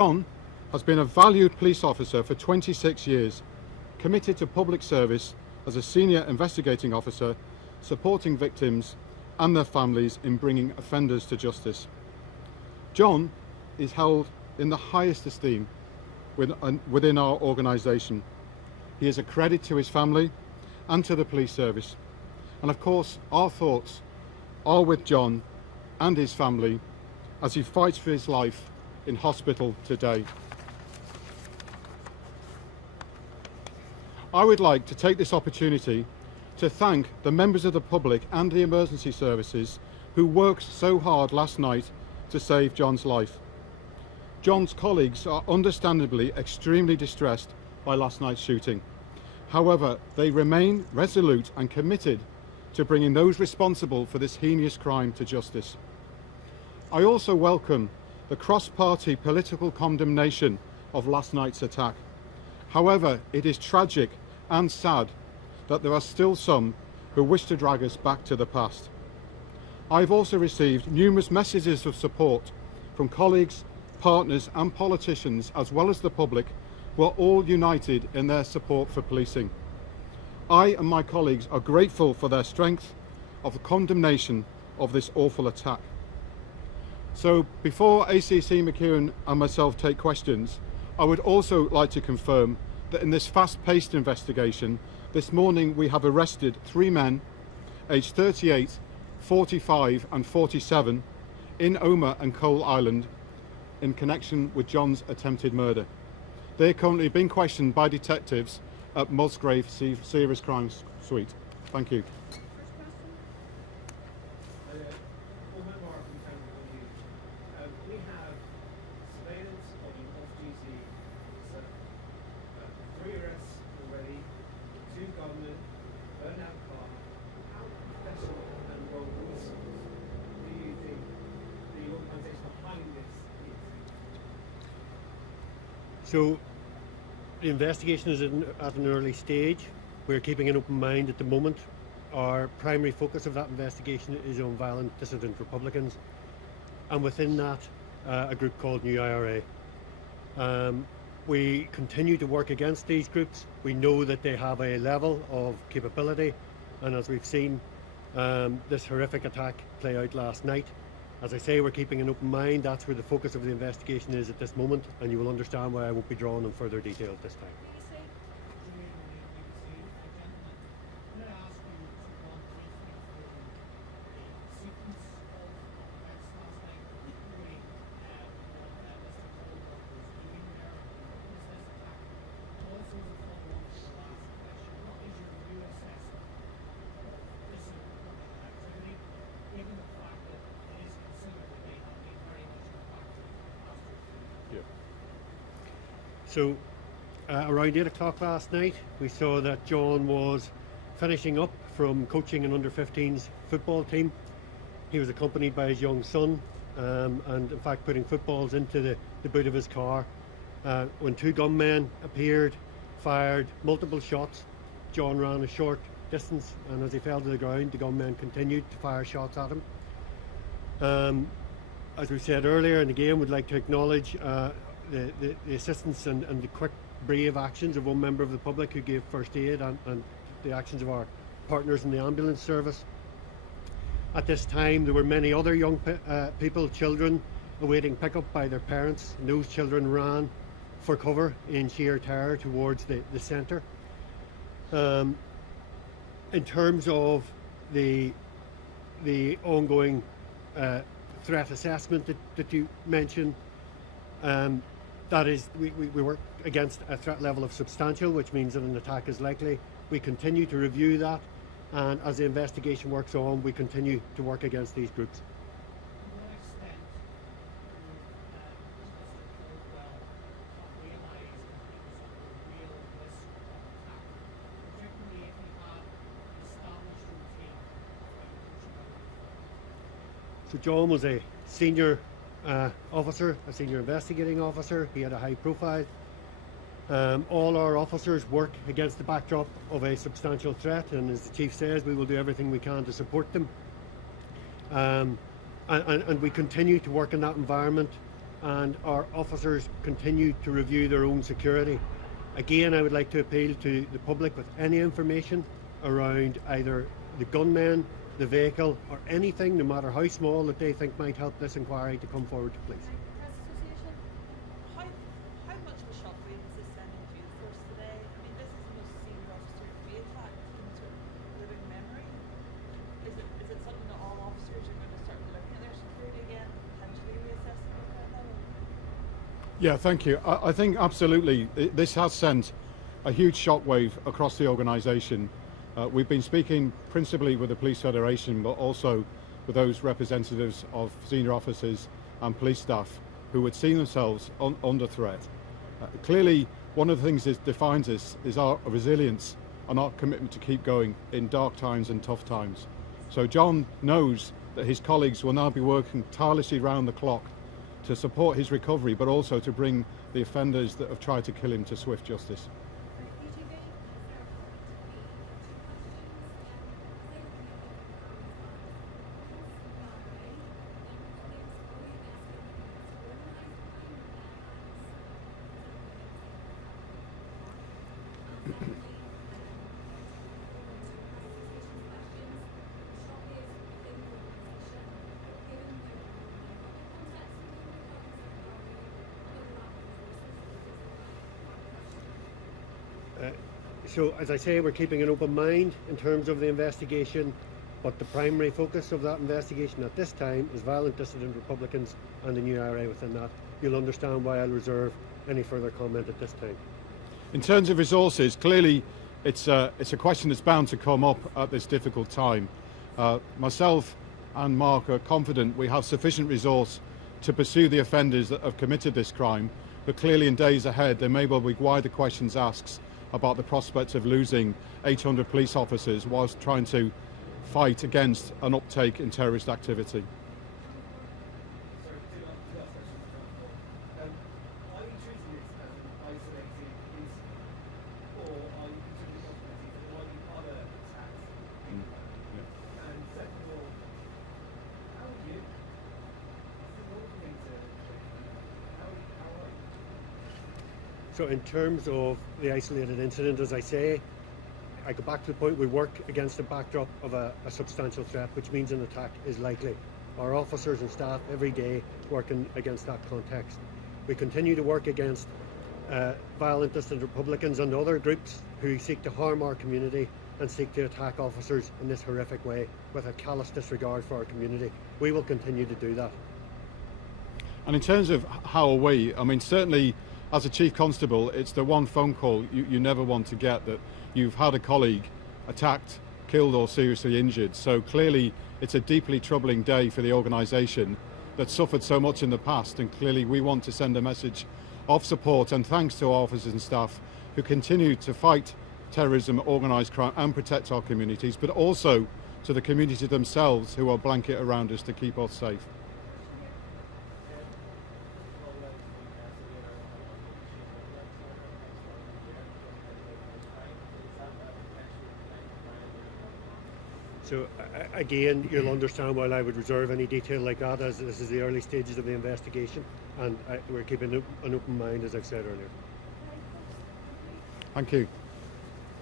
John has been a valued police officer for 26 years, committed to public service as a senior investigating officer, supporting victims and their families in bringing offenders to justice. John is held in the highest esteem within our organisation. He is a credit to his family and to the police service. And of course, our thoughts are with John and his family as he fights for his life in hospital today. I would like to take this opportunity to thank the members of the public and the emergency services who worked so hard last night to save John's life. John's colleagues are understandably extremely distressed by last night's shooting. However, they remain resolute and committed to bringing those responsible for this heinous crime to justice. I also welcome the cross-party political condemnation of last night's attack. However, it is tragic and sad that there are still some who wish to drag us back to the past. I've also received numerous messages of support from colleagues, partners and politicians, as well as the public, who are all united in their support for policing. I and my colleagues are grateful for their strength of the condemnation of this awful attack. So before ACC McEwen and myself take questions, I would also like to confirm that in this fast-paced investigation, this morning we have arrested 3 men, aged 38, 45 and 47, in Omagh and Coal Island in connection with John's attempted murder. They are currently being questioned by detectives at Musgrave Serious Crimes Suite. Thank you. We have surveillance of an off-duty officer, 3 arrests already, 2 gunmen, burned out car. How professional and well-resourced do you think the organisation behind this is? So the investigation is at an early stage. We're keeping an open mind at the moment. Our primary focus of that investigation is on violent dissident Republicans, and within that a group called New IRA. We continue to work against these groups. We know that they have a level of capability, and as we've seen this horrific attack play out last night, as I say, we're keeping an open mind. That's where the focus of the investigation is at this moment, and you will understand why I won't be drawn on further detail at this time. So around 8 o'clock last night, we saw that John was finishing up from coaching an under-15s football team. He was accompanied by his young son, and in fact putting footballs into the boot of his car. When 2 gunmen appeared, fired multiple shots, John ran a short distance, and as he fell to the ground, the gunmen continued to fire shots at him. As we said earlier, and again we'd like to acknowledge the assistance and the quick, brave actions of one member of the public who gave first aid, and the actions of our partners in the ambulance service. At this time there were many other young people, children, awaiting pickup by their parents, and those children ran for cover in sheer terror towards the centre. In terms of the ongoing threat assessment that you mentioned, that is, we work against a threat level of substantial, which means that an attack is likely. We continue to review that, and as the investigation works on, we continue to work against these groups. So John was a senior officer, a senior investigating officer. He had a high profile. All our officers work against the backdrop of a substantial threat, and as the Chief says, we will do everything we can to support them. And we continue to work in that environment and our officers continue to review their own security. Again, I would like to appeal to the public with any information around either the gunmen, the vehicle, or anything, no matter how small, that they think might help this inquiry, to come forward to police. Press Association, how much of a shock is this sending to the force today? I mean, this is the most senior officer to be attacked in sort of living memory. Is it something that all officers are going to start looking at their security again, potentially reassessing at that level? Yeah, thank you. I think absolutely this has sent a huge shockwave across the organisation. We've been speaking principally with the Police Federation, but also with those representatives of senior officers and police staff who would see themselves under threat. Clearly, one of the things that defines us is our resilience and our commitment to keep going in dark times and tough times. So John knows that his colleagues will now be working tirelessly round the clock to support his recovery, but also to bring the offenders that have tried to kill him to swift justice. So, as I say, we're keeping an open mind in terms of the investigation, but the primary focus of that investigation at this time is violent dissident Republicans and the new IRA within that. You'll understand why I'll reserve any further comment at this time. In terms of resources, clearly it's a question that's bound to come up at this difficult time. Myself and Mark are confident we have sufficient resource to pursue the offenders that have committed this crime, but clearly in days ahead there may well be wider questions asked about the prospect of losing 800 police officers whilst trying to fight against an uptake in terrorist activity. Sorry, two last questions, John. Are you treating this as an isolated incident, or are you considering possibilities that there might be other attacks? And second of all, how are you? This is all thing to how are you? So, in terms of the isolated incident, as I say, I go back to the point we work against the backdrop of a substantial threat, which means an attack is likely. Our officers and staff every day working against that context. We continue to work against violent dissident Republicans and other groups who seek to harm our community and seek to attack officers in this horrific way with a callous disregard for our community. We will continue to do that. And in terms of how are we, I mean, certainly as a Chief Constable, it's the one phone call you never want to get, that you've had a colleague attacked, killed or seriously injured. So clearly it's a deeply troubling day for the organisation that suffered so much in the past, and clearly we want to send a message of support and thanks to our officers and staff who continue to fight terrorism, organised crime and protect our communities, but also to the community themselves who are blanket around us to keep us safe. So again, you'll understand why I would reserve any detail like that, as this is the early stages of the investigation, and we're keeping an open mind, as I've said earlier. Thank you.